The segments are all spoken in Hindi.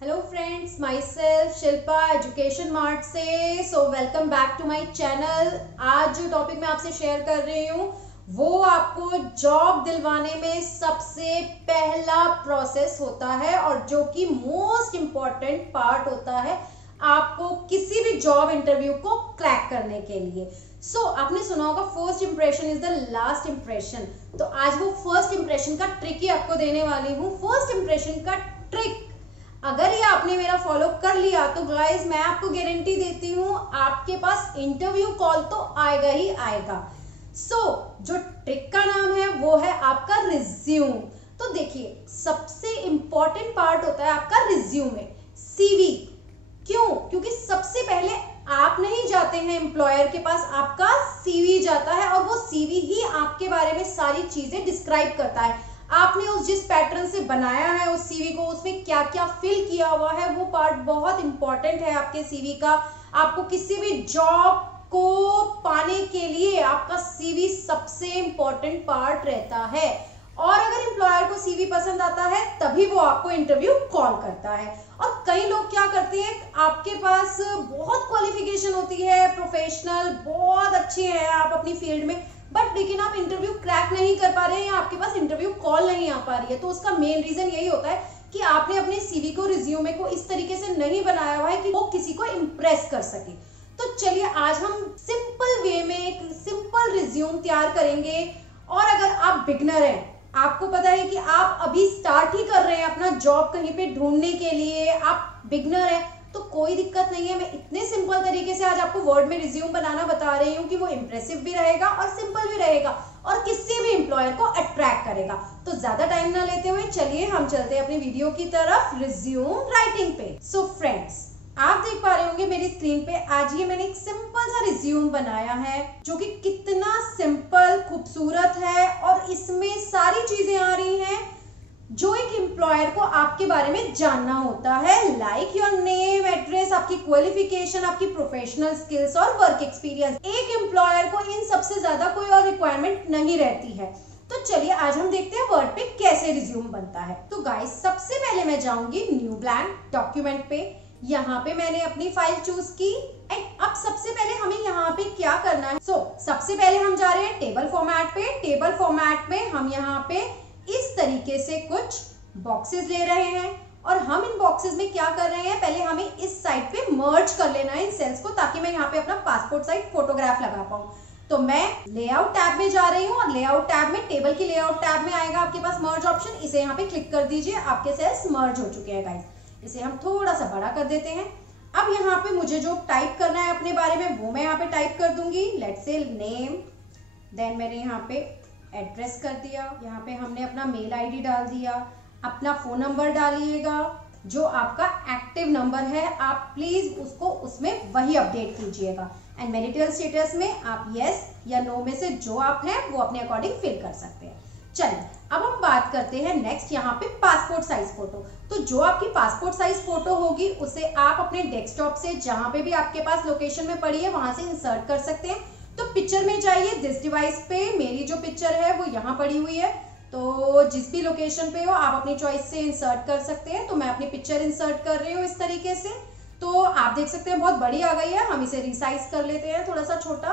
Hello friends, myself Shilpa education mart से। So welcome back to my channel. आज जो टॉपिक मैं आपसे शेयर कर रही हूँ वो आपको जॉब दिलवाने में सबसे पहला प्रोसेस होता है और जो कि मोस्ट इम्पॉर्टेंट पार्ट होता है आपको किसी भी जॉब इंटरव्यू को क्रैक करने के लिए। आपने सुना होगा first impression is the last impression. तो आज वो फर्स्ट इंप्रेशन का ट्रिक ही आपको देने वाली हूँ। फर्स्ट इंप्रेशन का ट्रिक अगर ये आपने मेरा फॉलो कर लिया तो गाइस मैं आपको गारंटी देती हूँ आपके पास इंटरव्यू कॉल तो आएगा ही आएगा। जो ट्रिक का नाम है वो है आपका रिज्यूम। तो देखिए, सबसे इंपॉर्टेंट पार्ट होता है आपका रिज्यूमे, सीवी। क्यों? क्योंकि सबसे पहले आप नहीं जाते हैं एम्प्लॉयर के पास, आपका सीवी जाता है और वो सीवी ही आपके बारे में सारी चीजें डिस्क्राइब करता है। आपने उस जिस पैटर्न से बनाया है उस सीवी को, उसमें क्या क्या फिल किया हुआ है, वो पार्ट बहुत इंपॉर्टेंट है आपके सीवी का। आपको किसी भी जॉब को पाने के लिए आपका सीवी सबसे इंपॉर्टेंट पार्ट रहता है। और अगर एम्प्लॉयर को सीवी पसंद आता है तभी वो आपको इंटरव्यू कॉल करता है। और कई लोग क्या करते हैं, आपके पास बहुत क्वालिफिकेशन होती है, प्रोफेशनल बहुत अच्छे हैं आप अपनी फील्ड में, बट लेकिन आप इंटरव्यू क्रैक नहीं कर पा रहे हैं या आपके पास इंटरव्यू कॉल नहीं आ पा रही है। तो उसका मेन रीजन यही होता है कि आपने अपने सीवी को, रिज्यूमे को इस तरीके से नहीं बनाया हुआ है कि वो किसी को इम्प्रेस कर सके। तो चलिए आज हम सिंपल वे में एक सिंपल रिज्यूम तैयार करेंगे। और अगर आप बिगनर हैं, आपको पता है कि आप अभी स्टार्ट ही कर रहे हैं अपना जॉब कहीं पे ढूंढने के लिए, आप बिगनर हैं, तो कोई दिक्कत नहीं है। मैं इतने सिंपल तरीके से आज आपको वर्ड में रिज्यूम बनाना बता रही हूँ कि वो इंप्रेसिव भी रहेगा और सिंपल भी रहेगा और किसी भी एम्प्लॉयर को अट्रैक्ट करेगा। तो ज्यादा टाइम ना लेते हुए चलिए हम चलते हैं अपनी वीडियो की तरफ, रिज्यूम राइटिंग पे। फ्रेंड्स, आप देख पा रहे होंगे मेरी स्क्रीन पे आज ये मैंने एक सिंपल सा रिज्यूम बनाया है जो कि कितना सिंपल, खूबसूरत है और इसमें सारी चीजें आ रही हैं जो एक एम्प्लॉयर को आपके बारे में जानना होता है, लाइक योर नेम, एड्रेस, आपकी क्वालिफिकेशन, आपकी प्रोफेशनल स्किल्स और वर्क एक्सपीरियंस। एक एम्प्लॉयर को इन सबसे ज्यादा कोई और रिक्वायरमेंट नहीं रहती है। तो चलिए आज हम देखते हैं वर्ड पे कैसे रिज्यूम बनता है। तो गाइस, सबसे पहले मैं जाऊंगी न्यू ब्लैंक डॉक्यूमेंट पे। यहाँ पे मैंने अपनी फाइल चूज की एंड अब सबसे पहले हमें यहाँ पे क्या करना है। सबसे पहले हम जा रहे हैं टेबल फॉर्मेट पे। टेबल फॉर्मेट में हम यहाँ पे इस तरीके से कुछ बॉक्सेस ले रहे हैं और हम इन बॉक्सेस में क्या कर रहे हैं, पहले हमें इस साइड पे मर्ज कर लेना है इन सेल्स को, ताकि मैं यहाँ पे अपना पासपोर्ट साइज फोटोग्राफ लगा पाऊं। तो मैं लेआउट टैब में जा रही हूँ और लेआउट टैब में, टेबल की लेआउट टैब में आएगा आपके पास मर्ज ऑप्शन, इसे यहाँ पे क्लिक कर दीजिए। आपके सेल्स मर्ज हो चुके हैं गाइस। इसे हम थोड़ा सा बड़ा कर देते हैं। अब यहाँ पे मुझे जो टाइप करना है अपने बारे में वो मैं यहाँ पे टाइप कर दूंगी। लेट्स से नेम, देन मैंने यहाँ पे एड्रेस कर दिया, यहाँ पे हमने अपना मेल आईडी डाल दिया, अपना फोन नंबर डालिएगा, जो आपका एक्टिव नंबर है आप प्लीज उसको उसमें वही अपडेट कीजिएगा। एंड मैरिटल स्टेटस में आप यस या नो में से जो आप हैं वो अपने अकॉर्डिंग फिल कर सकते हैं। चलिए अब हम बात करते हैं नेक्स्ट यहाँ पे पासपोर्ट साइज फोटो। तो जो आपकी पासपोर्ट साइज फोटो होगी उसे आप अपने डेस्कटॉप से, जहां पे भी आपके पास लोकेशन में पड़ी है वहां से इंसर्ट कर सकते हैं। तो पिक्चर में जाइए, दिस डिवाइस पे मेरी जो पिक्चर है वो यहाँ पड़ी हुई है। तो जिस भी लोकेशन पे हो आप अपनी चॉइस से इंसर्ट कर सकते हैं। तो मैं अपनी पिक्चर इंसर्ट कर रही हूँ इस तरीके से। तो आप देख सकते हैं बहुत बड़ी आ गई है, हम इसे रिसाइज कर लेते हैं थोड़ा सा छोटा।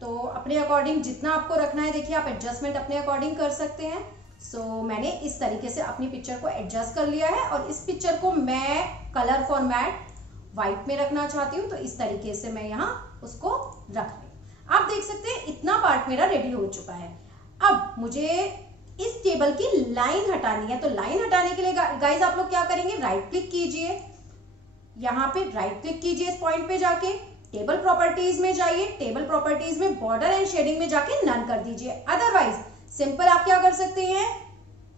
तो अपने अकॉर्डिंग जितना आपको रखना है, देखिए आप एडजस्टमेंट अपने अकॉर्डिंग कर सकते हैं। मैंने इस तरीके से अपनी पिक्चर को एडजस्ट कर लिया है और इस पिक्चर को मैं कलर फॉर्मेट व्हाइट में रखना चाहती हूँ। तो इस तरीके से मैं यहाँ उसको रख रही हूँ। आप देख सकते हैं इतना पार्ट मेरा रेडी हो चुका है। अब मुझे इस टेबल की लाइन हटानी है। तो लाइन हटाने के लिए गाइस आप लोग क्या करेंगे, राइट क्लिक कीजिए, यहाँ पे राइट क्लिक कीजिए इस पॉइंट पे जाके, टेबल प्रॉपर्टीज में जाइए, टेबल प्रॉपर्टीज में बॉर्डर एंड शेडिंग में जाके नन कर दीजिए। अदरवाइज सिंपल आप क्या कर सकते हैं,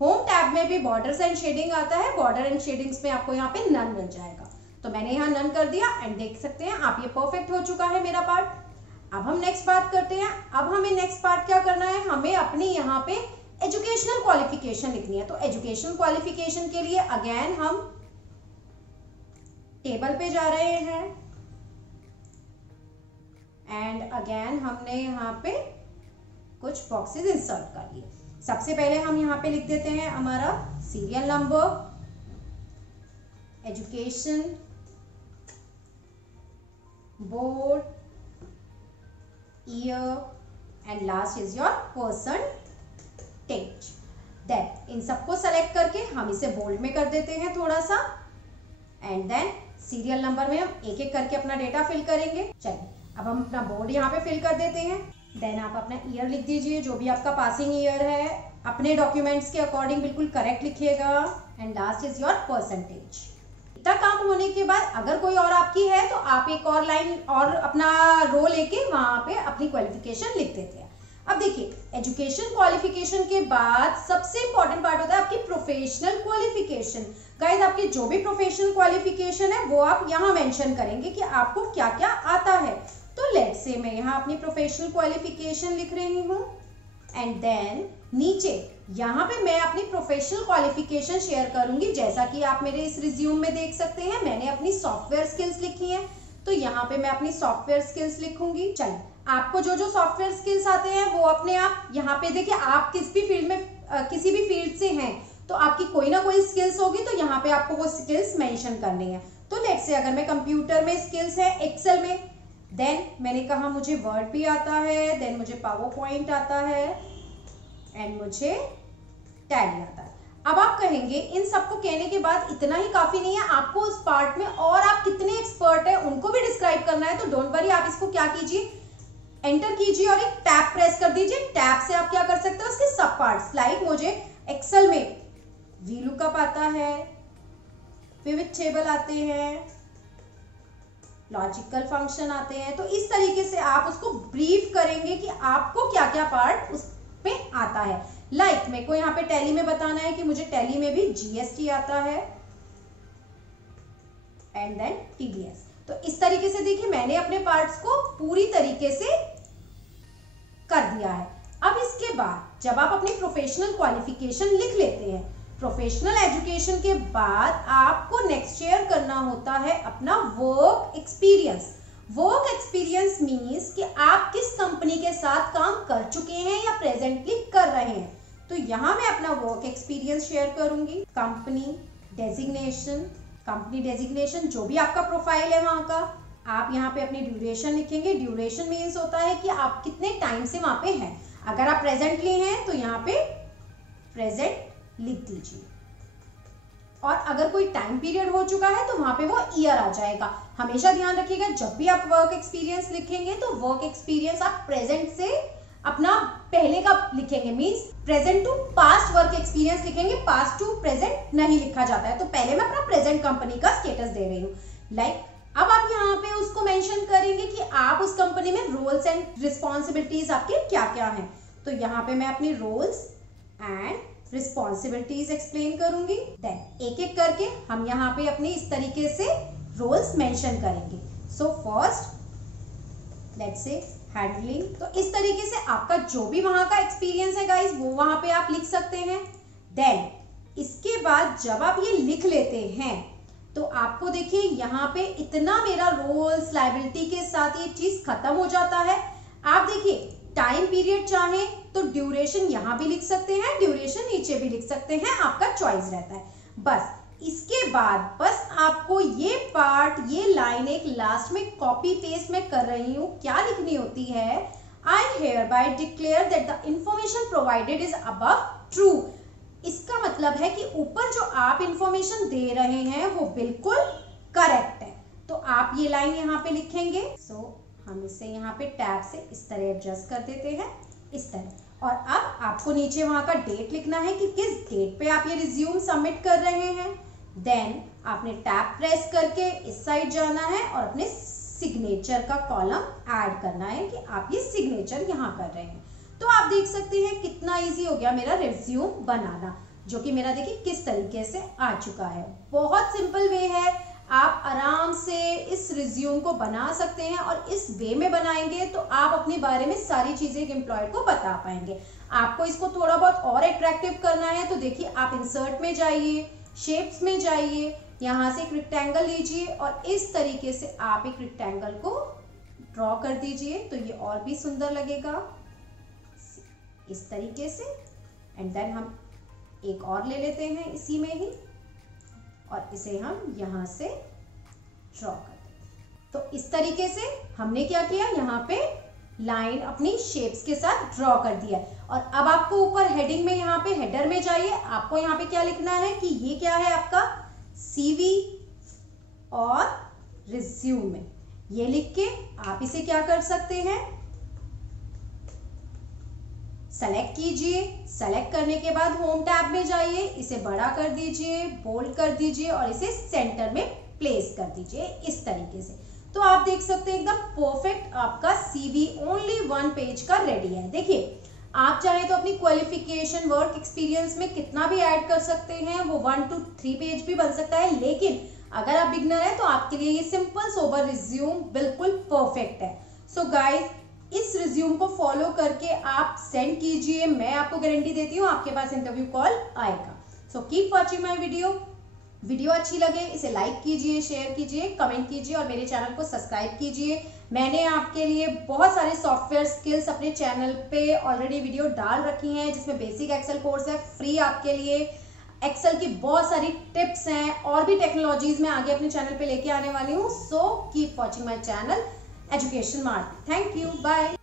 होम टैब में भी बॉर्डर्स एंड शेडिंग आता है, बॉर्डर एंड शेडिंग्स में आपको यहाँ पे नन मिल जाएगा। तो मैंने यहाँ नन कर दिया एंड देख सकते हैं आप, ये परफेक्ट हो चुका है मेरा पार्ट। अब हम नेक्स्ट पार्ट करते हैं। अब हमें नेक्स्ट पार्ट क्या करना है, हमें अपनी यहाँ पे एजुकेशनल क्वालिफिकेशन लिखनी है। तो एजुकेशनल क्वालिफिकेशन के लिए अगेन हम टेबल पे जा रहे हैं एंड अगेन हमने यहाँ पे कुछ बॉक्सेस इंसर्ट कर लिए। सबसे पहले हम यहाँ पे लिख देते हैं हमारा serial number, education board, year and last is your percentage. Then इन सबको सेलेक्ट करके हम इसे बोल्ड में कर देते हैं थोड़ा सा, एंड देन सीरियल नंबर में हम एक एक करके अपना डेटा फिल करेंगे। चलिए अब हम अपना बोर्ड यहाँ पे फिल कर देते हैं। देन आप अपना ईयर लिख दीजिए, जो भी आपका पासिंग ईयर है अपने डॉक्यूमेंट्स के अकॉर्डिंग बिल्कुल करेक्ट लिखिएगा, and last is your percentage. इतना काम होने के बाद अगर कोई और आपकी है तो आप एक और लाइन और अपना रो लेके वहां पे अपनी क्वालिफिकेशन लिख देते हैं। अब देखिए एजुकेशन क्वालिफिकेशन के बाद सबसे इंपॉर्टेंट पार्ट होता है आपकी प्रोफेशनल क्वालिफिकेशन। गाइस आपकी जो भी प्रोफेशनल क्वालिफिकेशन है वो आप यहाँ मेंशन करेंगे कि आपको क्या क्या आता है। तो लेट्स से मैं यहाँ अपनी प्रोफेशनल क्वालिफिकेशन लिख रही हूँ, एंड देन नीचे यहाँ पे मैं अपनी प्रोफेशनल क्वालिफिकेशन शेयर करूंगी। जैसा कि आप मेरे इस रिज्यूम में देख सकते हैं मैंने अपनी सॉफ्टवेयर स्किल्स लिखी हैं, तो यहाँ पे मैं अपनी सॉफ्टवेयर स्किल्स लिखूंगी। चलिए आपको जो जो सॉफ्टवेयर स्किल्स आते हैं वो अपने आप यहाँ पे देखिए, आप किस भी फील्ड में किसी भी फील्ड से हैं तो आपकी कोई ना कोई स्किल्स होगी, तो यहाँ पे आपको वो स्किल्स मेंशन करनी है। तो लेट्स से अगर मैं कंप्यूटर में स्किल्स है एक्सेल में, देन मैंने कहा मुझे वर्ड भी आता है, देन मुझे पावर पॉइंट आता है, एंड मुझे टैली आता है। अब आप कहेंगे इन सबको कहने के बाद इतना ही काफी नहीं है, आपको उस पार्ट में और आप कितने एक्सपर्ट है उनको भी डिस्क्राइब करना है। तो डोंट वरी, आप इसको क्या कीजिए, एंटर कीजिए और एक टैब प्रेस कर दीजिए। टैब से आप क्या कर सकते हो, उसके सब पार्ट्स, लाइक मुझे एक्सेल में वीलुकअप आता है, पिवट टेबल आते हैं, लॉजिकल फंक्शन आते हैं, तो इस तरीके से आप उसको ब्रीफ करेंगे कि आपको क्या क्या पार्ट उसमें आता है। लाइक मेरे को यहाँ पे टैली में बताना है कि मुझे टैली में भी जीएसटी आता है, एंड देन टीडीएस। तो इस तरीके से देखिए मैंने अपने पार्ट्स को पूरी तरीके से कर दिया है। अब इसके बाद जब आप अपनी प्रोफेशनल क्वालिफिकेशन लिख लेते हैं, प्रोफेशनल एजुकेशन के बाद आपको नेक्स्ट शेयर करना होता है अपना work experience. Work experience means कि आप किस कंपनी के साथ काम कर चुके हैं या प्रेजेंटली कर रहे हैं। तो यहाँ मैं अपना वर्क एक्सपीरियंस शेयर करूंगी। कंपनी डेजिग्नेशन जो भी आपका प्रोफाइल है वहां का, आप यहाँ पे अपनी ड्यूरेशन लिखेंगे। ड्यूरेशन मीन्स होता है कि आप कितने टाइम से वहां पे हैं। अगर आप प्रेजेंटली हैं तो यहाँ पे प्रेजेंट लिख दीजिए, और अगर कोई टाइम पीरियड हो चुका है तो वहां पे वो ईयर आ जाएगा। हमेशा ध्यान रखिएगा जब भी आप वर्क एक्सपीरियंस लिखेंगे तो वर्क एक्सपीरियंस आप प्रेजेंट से अपना पहले का लिखेंगे, means present to past work experience लिखेंगे। पास्ट टू प्रेजेंट नहीं लिखा जाता है, तो पहले मैं अपना प्रेजेंट कंपनी का स्टेटस दे रही हूँ। लाइक अब आप यहाँ पे उसको मेंशन करेंगे कि आप उस कंपनी में रोल्स एंड रिस्पॉन्सिबिलिटीज आपके क्या क्या हैं। तो यहाँ पे मैं अपनी रोल्स एंड रिस्पॉन्सिबिलिटीज एक्सप्लेन करूंगी। देन एक एक करके हम यहाँ पे अपने इस तरीके से रोल्स मेंशन करेंगे। So first let's say handling, तो इस तरीके से आपका जो भी वहां का एक्सपीरियंस है गाइस वो वहां पे आप लिख सकते हैं। देन इसके बाद जब आप ये लिख लेते हैं तो आपको देखिए यहाँ पे इतना मेरा रोल्स लायबिलिटी के साथ ये चीज खत्म हो जाता है। आप देखिए टाइम पीरियड चाहे तो ड्यूरेशन यहाँ भी लिख सकते हैं, ड्यूरेशन नीचे भी लिख सकते हैं, आपका चॉइस रहता है। बस इसके बाद बस आपको ये पार्ट, ये लाइन एक लास्ट में कॉपी पेस्ट मैं कर रही हूँ, क्या लिखनी होती है, आई hereby declare that the information provided is above true। इसका मतलब है कि ऊपर जो आप इंफॉर्मेशन दे रहे हैं वो बिल्कुल करेक्ट है। तो आप ये लाइन यहाँ पे लिखेंगे। हम इसे यहाँ पे टैब से इस तरह एडजस्ट कर देते हैं, इस तरह। और अब आपको नीचे वहां का डेट लिखना है कि किस डेट पे आप ये रिज्यूम सबमिट कर रहे हैं। देन आपने टैब प्रेस करके इस साइड जाना है और अपने सिग्नेचर का कॉलम ऐड करना है कि आप ये सिग्नेचर यहाँ कर रहे हैं। तो आप देख सकते हैं कितना इजी हो गया मेरा रिज्यूम बनाना, जो कि मेरा देखिए किस तरीके से आ चुका है। बहुत सिंपल वे है, आप आराम से इस रिज्यूम को बना सकते हैं, और इस वे में बनाएंगे तो आप अपने बारे में सारी चीजें एक एम्प्लॉयर को बता पाएंगे। आपको इसको थोड़ा बहुत और अट्रैक्टिव करना है तो देखिए आप इंसर्ट में जाइए, शेप्स में जाइए, यहाँ से एक रेक्टेंगल लीजिए और इस तरीके से आप एक रेक्टेंगल को ड्रॉ कर दीजिए, तो ये और भी सुंदर लगेगा इस तरीके से। एंड देन हम एक और ले लेते हैं इसी में ही, और इसे हम यहाँ से ड्रॉ कर दें। तो इस तरीके से हमने क्या किया, यहाँ पे लाइन अपनी शेप्स के साथ ड्रॉ कर दिया। और अब आपको ऊपर हेडिंग में, यहाँ पे हेडर में जाइए, आपको यहाँ पे क्या लिखना है कि ये क्या है आपका CV और रिज्यूमे। ये लिख के आप इसे क्या कर सकते हैं, सेलेक्ट कीजिए। सेलेक्ट करने के बाद होम टैब में जाइए, इसे बड़ा कर दीजिए, बोल्ड कर दीजिए और इसे सेंटर में प्लेस कर दीजिए इस तरीके से। तो आप देख सकते हैं एकदम परफेक्ट आपका CV ओनली 1 पेज का रेडी है। देखिए, आप चाहे तो अपनी क्वालिफिकेशन, वर्क एक्सपीरियंस में कितना भी ऐड कर सकते हैं, वो 1 to 3 पेज भी बन सकता है। लेकिन अगर आप बिगनर हैं तो आपके लिए ये सिंपल सोबर रिज्यूम बिल्कुल परफेक्ट है। सो गाइस, इस रिज्यूम को फॉलो करके आप सेंड कीजिए, मैं आपको गारंटी देती हूँ आपके पास इंटरव्यू कॉल आएगा। सो कीप वॉचिंग माय वीडियो अच्छी लगे इसे लाइक कीजिए, शेयर कीजिए, कमेंट कीजिए और मेरे चैनल को सब्सक्राइब कीजिए। मैंने आपके लिए बहुत सारे सॉफ्टवेयर स्किल्स अपने चैनल पे ऑलरेडी वीडियो डाल रखी हैं, जिसमें बेसिक एक्सेल कोर्स है फ्री आपके लिए, एक्सेल की बहुत सारी टिप्स हैं और भी टेक्नोलॉजीज मैं आगे अपने चैनल पे लेके आने वाली हूँ। So keep watching my channel Education Mart. Thank you, bye.